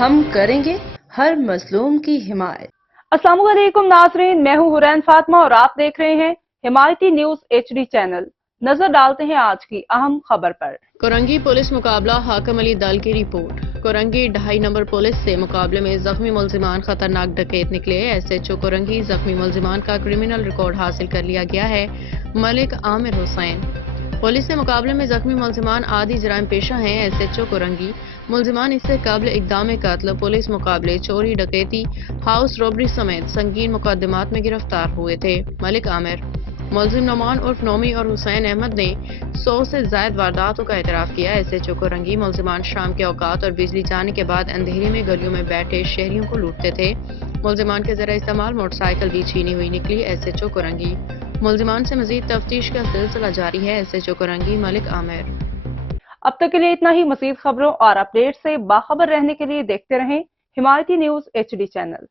ہم کریں گے ہر مظلوم کی حمایت۔ السلام علیکم ناظرین، میں ہوں حورین فاطمہ اور آپ دیکھ رہے ہیں حمایتی نیوز HD چینل۔ نظر ڈالتے ہیں آج کی اہم خبر پر۔ کورنگی پولیس مقابلہ حاکم علی دل کی رپورٹ۔ کورنگی 2.5 نمبر پولیس سے مقابلے میں زخمی ملزمان خطرناک ڈکیت نکلے۔ SHO کورنگی زخمی ملزمان کا کرمنل ریکارڈ حاصل کر لیا گیا ہے۔ ملک عامر حسین۔ پولیس سے مقابلے میں زخمی ملزمان عادی جرائم پیشہ ہیں۔ SHO کورنگی ملزمان اس سے قبل اقدام قتل، پولیس مقابلے، چوری ڈکیتی، ہاؤس رابری سمیت سنگین مقدمات میں گرفتار ہوئے تھے۔ ملک عامر۔ ملزم نعمان عرف نومی اور حسین احمد نے 100 سے زائد وارداتوں کا اعتراف کیا۔ SHO کورنگی ملزمان شام کے اوقات اور بجلی جانے کے بعد اندھیرے میں گلیوں میں بیٹھے شہریوں کو لوٹتے تھے۔ ملزمان کے ذریعہ استعمال موٹر سائیکل بھی چھینی ہوئی نکلی۔ SHO کورنگی ملزمان سے مزید تفتیش کا سلسلہ جاری ہے۔ SHO کورنگی ملک عامر۔ اب تک کے لیے اتنا ہی۔ مزید خبروں اور اپڈیٹ سے باخبر رہنے کے لیے دیکھتے رہیں حمایتی نیوز HD چینل۔